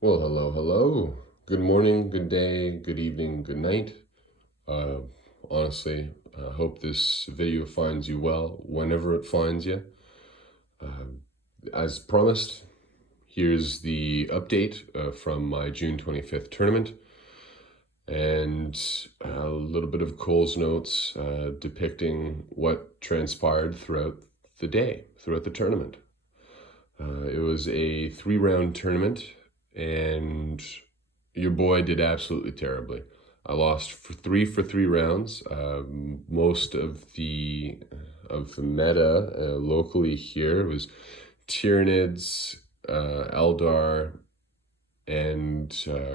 Well, hello, hello. Good morning, good day, good evening, good night. Uh, Honestly, I hope this video finds you well whenever it finds you. As promised, here's the update from my June 25th tournament and a little bit of Cole's notes depicting what transpired throughout the day, throughout the tournament. It was a 3 round tournament, and your boy did absolutely terribly. I lost for 3 rounds. Most of the meta locally here was Tyranids, Eldar, and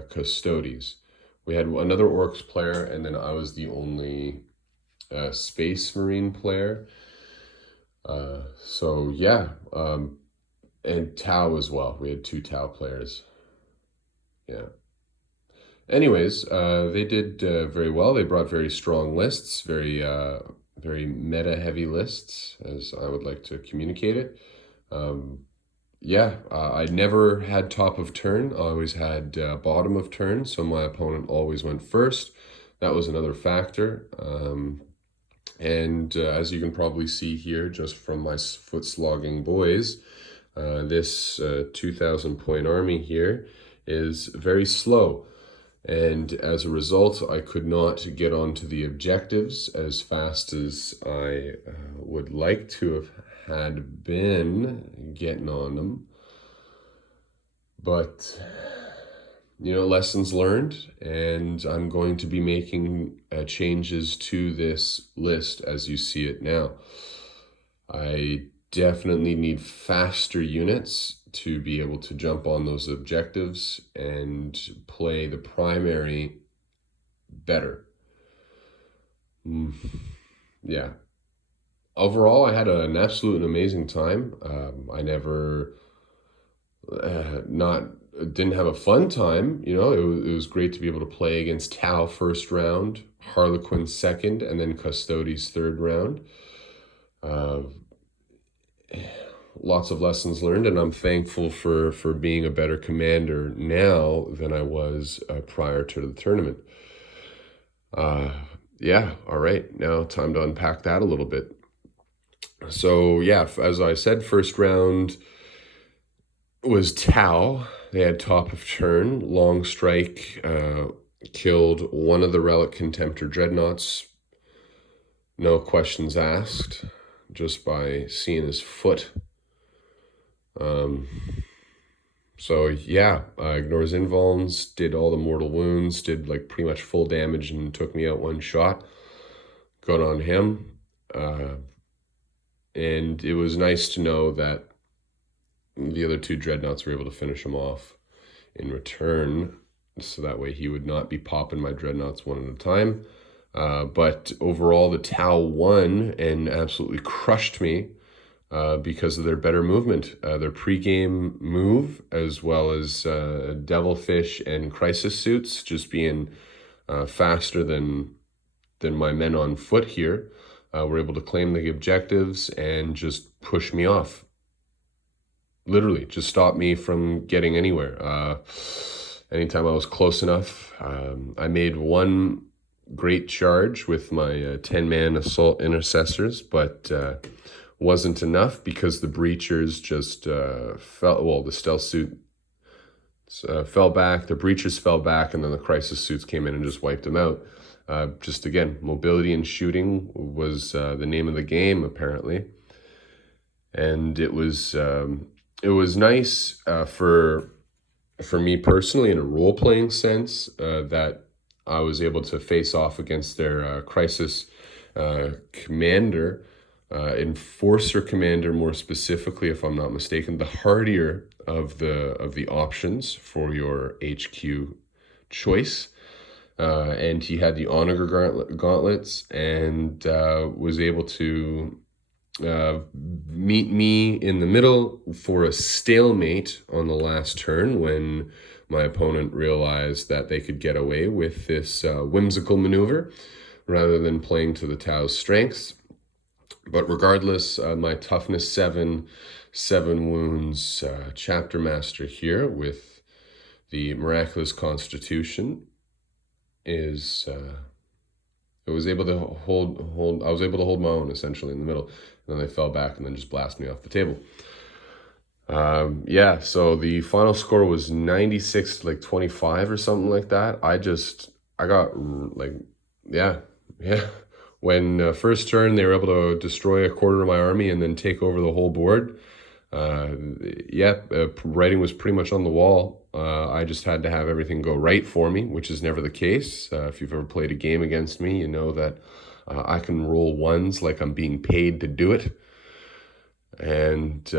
Custodes. We had another Orcs player, and then I was the only Space Marine player. So yeah, and Tau as well. We had 2 Tau players. Yeah. Anyways, they did very well. They brought very strong lists, very meta heavy lists, as I would like to communicate it. Yeah, I never had top of turn. I always had bottom of turn, so my opponent always went first. That was another factor. And as you can probably see here, just from my foot slogging boys, this 2,000 point army here is very slow. And as a result, I could not get onto the objectives as fast as I would like to have had been getting on them. But, lessons learned, and I'm going to be making changes to this list as you see it now. I definitely need faster units to be able to jump on those objectives and play the primary better. Yeah. Overall, I had an absolute and amazing time. I never not didn't have a fun time. It was great to be able to play against Tau first round, Harlequin second, and then Custodes third round. Uh, Lots of lessons learned, and I'm thankful for being a better commander now than I was prior to the tournament. Yeah, all right, now time to unpack that a little bit. So yeah, as I said, first round was Tau. They had top of turn, long strike, killed one of the relic contemptor dreadnoughts. No questions asked, just by seeing his foot. So yeah, ignores invulns, did all the mortal wounds, did like pretty much full damage, and took me out one shot. Got on him, and it was nice to know that the other 2 dreadnoughts were able to finish him off in return, so that way he would not be popping my dreadnoughts one at a time. But overall, the Tau won and absolutely crushed me. Because of their better movement, their pre-game move, as well as Devilfish and Crisis Suits just being faster than my men on foot here, were able to claim the objectives and just push me off. Literally, just stop me from getting anywhere. Anytime I was close enough, I made one great charge with my 10-man assault intercessors, but wasn't enough because the breachers just the stealth suit fell back, the breachers fell back, and then the crisis suits came in and just wiped them out. Just again, mobility and shooting was the name of the game, apparently. And it was nice for me personally, in a role-playing sense, that I was able to face off against their crisis commander, enforcer commander, more specifically, if I'm not mistaken, the hardier of the options for your HQ choice. And he had the Onager gauntlets, and was able to meet me in the middle for a stalemate on the last turn, when my opponent realized that they could get away with this whimsical maneuver rather than playing to the Tau's strengths. But regardless, my toughness 7 wounds chapter master here with The miraculous constitution is I was able to hold. I was able to hold my own essentially in the middle, and then they fell back and then just blasted me off the table. Yeah. So the final score was 96 to like 25 or something like that. I got like, yeah, yeah. When first turn they were able to destroy a quarter of my army and then take over the whole board. Uh, yeah, writing was pretty much on the wall. I just had to have everything go right for me, which is never the case. If you've ever played a game against me, you know that I can roll ones like I'm being paid to do it. And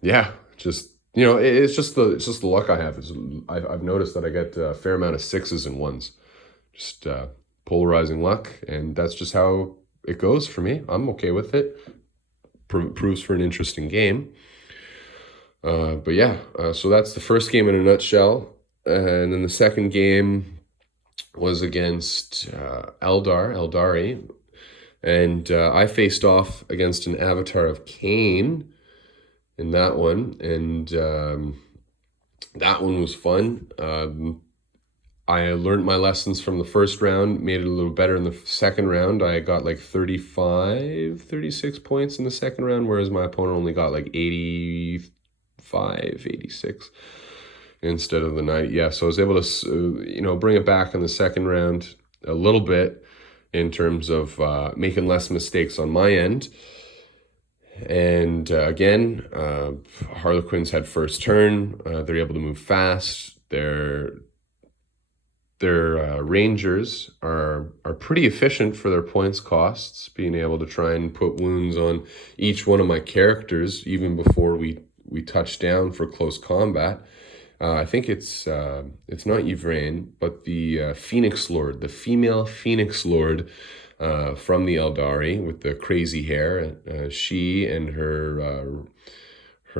yeah, just it's just the luck I have. I've noticed that I get a fair amount of sixes and ones, just polarizing luck, and that's just how it goes for me. I'm okay with it. Proves for an interesting game. But yeah, so that's the first game in a nutshell. And then the second game was against Eldari. And I faced off against an avatar of Cain in that one. And that one was fun. I learned my lessons from the first round, made it a little better in the second round. I got like 36 points in the second round, whereas my opponent only got like 86 instead of the 90. Yeah, so I was able to, bring it back in the second round a little bit in terms of making less mistakes on my end. And again, Harlequins had first turn. They're able to move fast. Their rangers are pretty efficient for their points costs, being able to try and put wounds on each one of my characters even before we touch down for close combat. I think it's not Yvraine, but the Phoenix Lord, the female Phoenix Lord from the Eldari with the crazy hair. She and her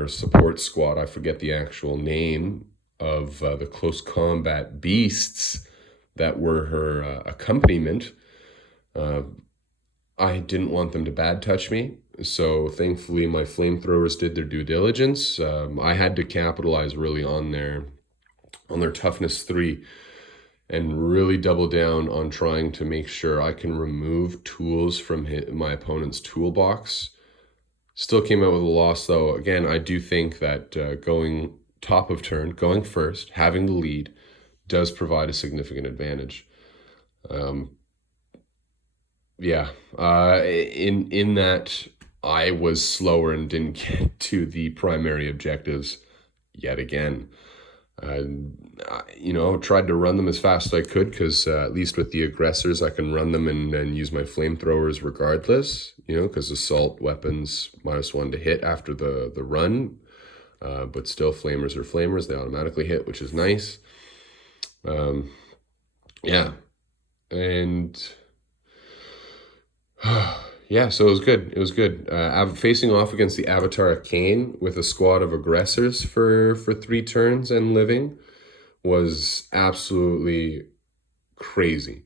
support squad, I forget the actual name of the close combat beasts that were her accompaniment. I didn't want them to bad touch me, so thankfully my flamethrowers did their due diligence. I had to capitalize really on their toughness 3 and really double down on trying to make sure I can remove tools from my opponent's toolbox. Still came out with a loss though. Again, I do think that going top of turn, going first, having the lead, does provide a significant advantage. In that I was slower and didn't get to the primary objectives yet again. Tried to run them as fast as I could because at least with the aggressors, I can run them and use my flamethrowers regardless, because assault weapons -1 to hit after the run. But still, flamers are flamers. They automatically hit, which is nice. Yeah. And yeah, so it was good. It was good. Facing off against the Avatar of Cain with a squad of aggressors for 3 turns and living was absolutely crazy.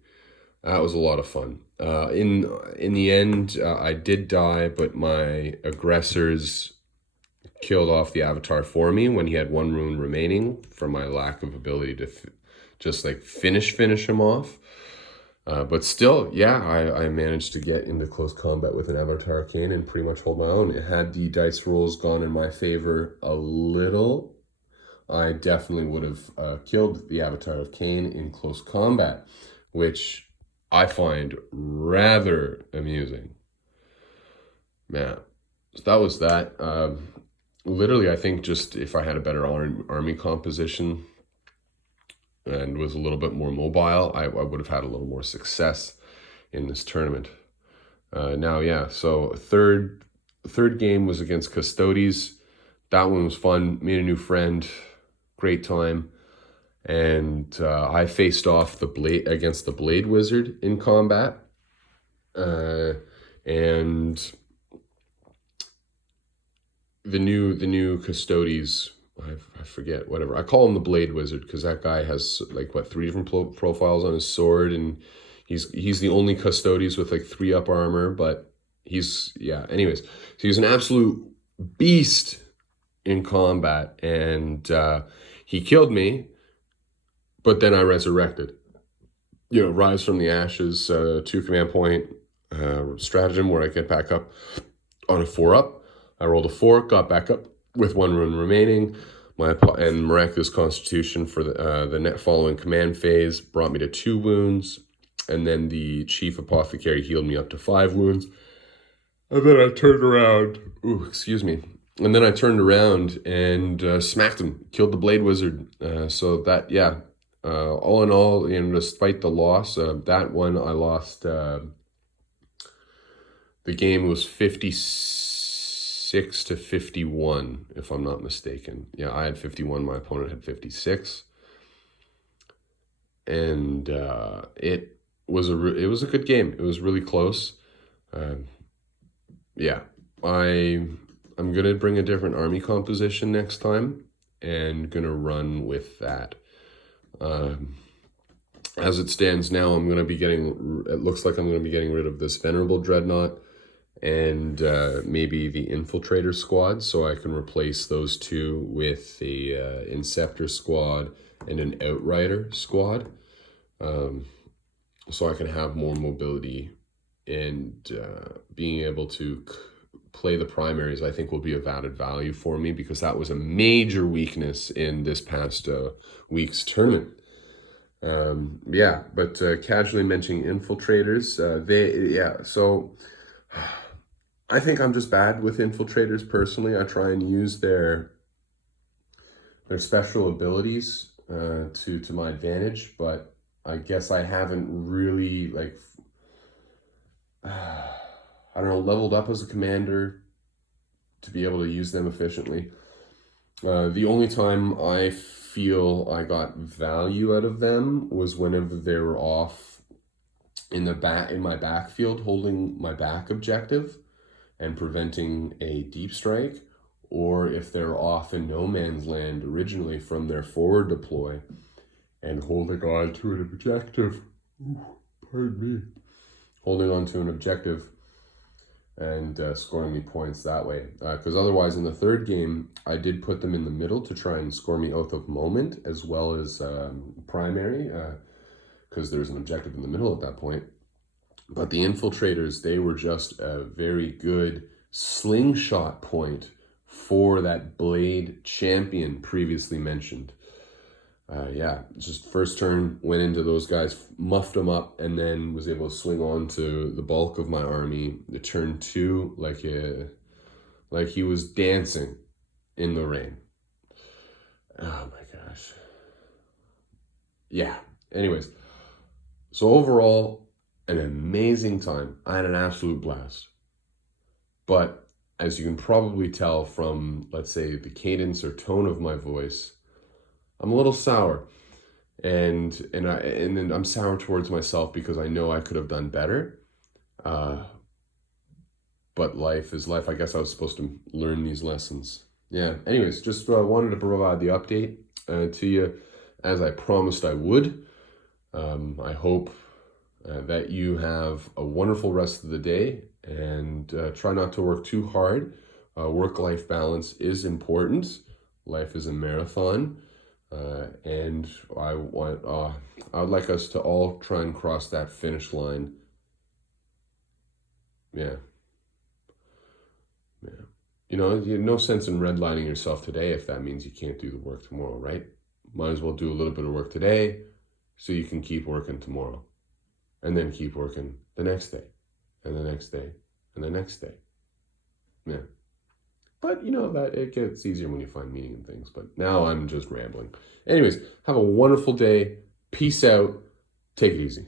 That was a lot of fun. In the end, I did die, but my aggressors killed off the Avatar for me when he had 1 rune remaining for my lack of ability to just like finish him off. But still, yeah, I managed to get into close combat with an Avatar Cain and pretty much hold my own. It had the dice rolls gone in my favor a little, I definitely would have killed the Avatar of Cain in close combat, which I find rather amusing. Man, so that was that. Literally, I think just if I had a better army composition and was a little bit more mobile, I would have had a little more success in this tournament. Now, yeah, so third game was against Custodes. That one was fun. Made a new friend. Great time. And I faced off against the Blade Wizard in combat. And the new Custodes, I forget, whatever. I call him the Blade Wizard because that guy has like 3 different profiles on his sword, and he's the only Custodes with like 3 up armor, but anyways. So he's an absolute beast in combat, and he killed me, But then I resurrected. Rise from the ashes, 2 command point stratagem where I get back up on a 4-up. I rolled a 4, got back up with 1 rune remaining. And Miraculous Constitution for the net following command phase brought me to 2 wounds. And then the Chief Apothecary healed me up to 5 wounds. And then I turned around. Excuse me. And then I turned around and smacked him, killed the Blade Wizard. So that, yeah. All in all, despite the loss, that one I lost. The game was 56 to 51, if I'm not mistaken. Yeah, I had 51. My opponent had 56, and it was a good game. It was really close. Yeah, I'm gonna bring a different army composition next time, and gonna run with that. As it stands now, it looks like I'm going to be getting rid of this Venerable Dreadnought and maybe the Infiltrator squad, so I can replace those 2 with the Inceptor squad and an Outrider squad, so I can have more mobility, and being able to play the primaries, I think, will be of added value for me, because that was a major weakness in this past week's tournament. But casually mentioning infiltrators, so I think I'm just bad with infiltrators personally. I try and use their special abilities to my advantage, but I guess I haven't really leveled up as a commander to be able to use them efficiently. The only time I feel I got value out of them was whenever they were off in my backfield, holding my back objective and preventing a deep strike, or if they're off in no man's land originally from their forward deploy and holding on to an objective. Holding on to an objective and scoring me points that way. Because otherwise, in the 3rd game, I did put them in the middle to try and score me Oath of Moment, as well as primary, because there's an objective in the middle at that point. But the infiltrators, they were just a very good slingshot point for that Blade champion previously mentioned. Just first turn, went into those guys, muffed them up, and then was able to swing on to the bulk of my army. The turn 2, like he was dancing in the rain. Oh my gosh. Yeah. Anyways, so overall, an amazing time. I had an absolute blast. But as you can probably tell from, let's say, the cadence or tone of my voice, I'm a little sour, and then I'm sour towards myself because I know I could have done better. But life is life. I guess I was supposed to learn these lessons. Yeah. Anyways, just wanted to provide the update to you, as I promised I would. I hope that you have a wonderful rest of the day, and try not to work too hard. Work-life balance is important. Life is a marathon. And I would like us to all try and cross that finish line. Yeah. No sense in redlining yourself today if that means you can't do the work tomorrow, right? Might as well do a little bit of work today so you can keep working tomorrow, and then keep working the next day, and the next day, and the next day. Yeah. But that it gets easier when you find meaning in things. But now I'm just rambling. Anyways, have a wonderful day. Peace out. Take it easy.